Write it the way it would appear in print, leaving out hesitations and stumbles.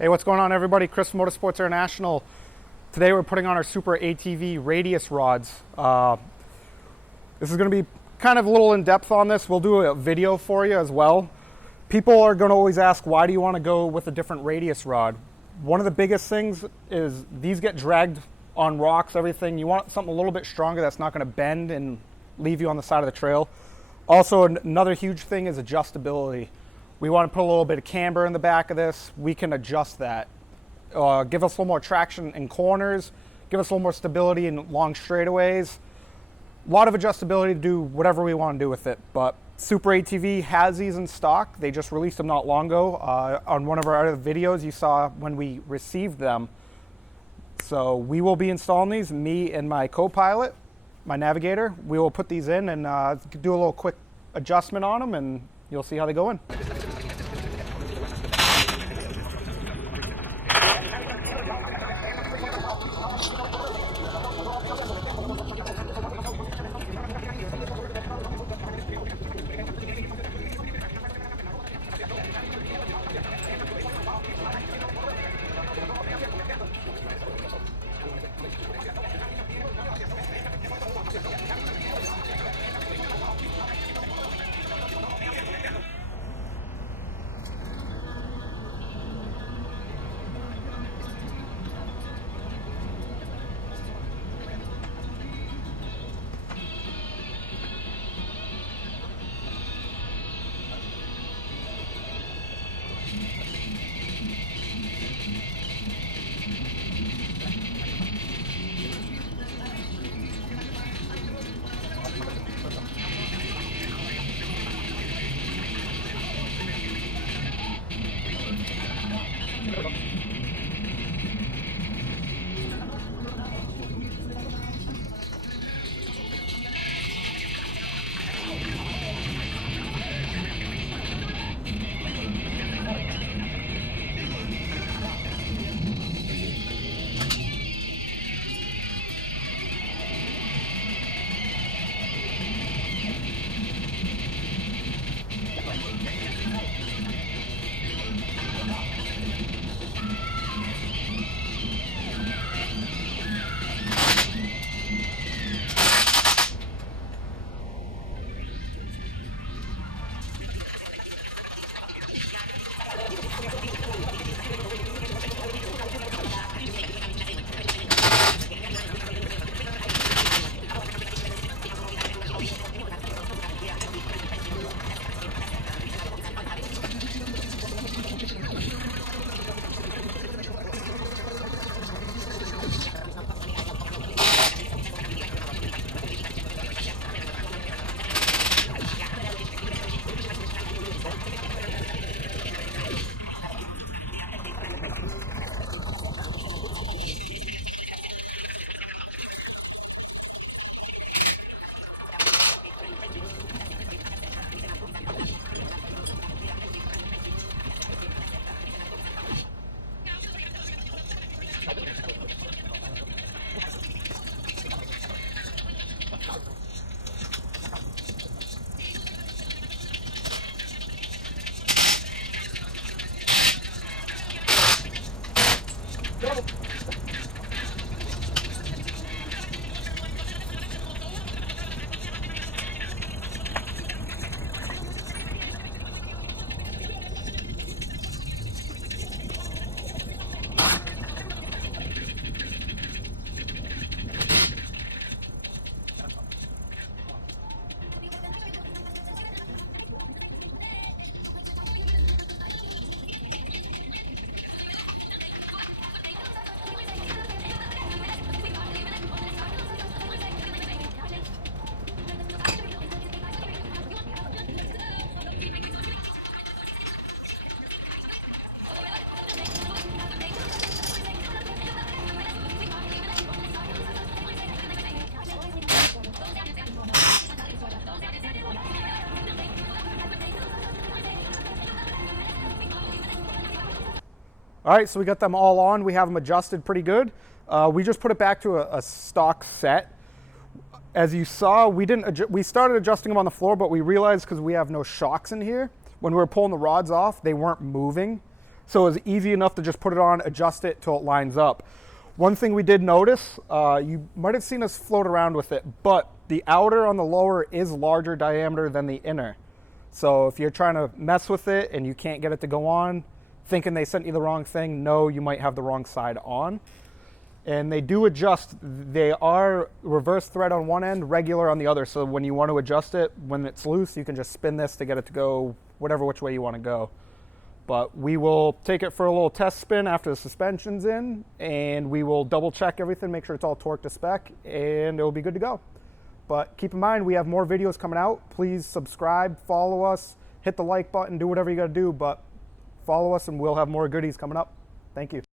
Hey, what's going on, everybody? Chris from Motorsports International. Today we're putting on our Super ATV radius rods. This is going to be kind of a little in depth on this. We'll do a video for you as well. People are going to always ask, why do you want to go with a different radius rod? One of the biggest things is these get dragged on rocks, everything. You want something a little bit stronger that's not going to bend and leave you on the side of the trail. Also, another huge thing is adjustability. We want to put a little bit of camber in the back of this. We can adjust that. Give us a little more traction in corners, give us a little more stability in long straightaways. A lot of adjustability to do whatever we want to do with it. But Super ATV has these in stock. They just released them not long ago. On one of our other videos, you saw when we received them. So we will be installing these, me and my co-pilot, my navigator. We will put these in and do a little quick adjustment on them, and you'll see how they go in. All right, so we got them all on. We have them adjusted pretty good. We just put it back to a stock set. As you saw, we started adjusting them on the floor, but we realized because we have no shocks in here, when we were pulling the rods off, they weren't moving. So it was easy enough to just put it on, adjust it till it lines up. One thing we did notice, you might have seen us float around with it, but the outer on the lower is larger diameter than the inner. So if you're trying to mess with it and you can't get it to go on, thinking they sent you the wrong thing, no, you might have the wrong side on. And they do adjust. They are reverse thread on one end, regular on the other. So when you want to adjust it, when it's loose, you can just spin this to get it to go whatever which way you want to go. But we will take it for a little test spin after the suspension's in, and we will double check everything, make sure it's all torqued to spec, and it'll be good to go. But keep in mind, we have more videos coming out. Please subscribe, follow us, hit the like button, do whatever you got to do, but follow us and we'll have more goodies coming up. Thank you.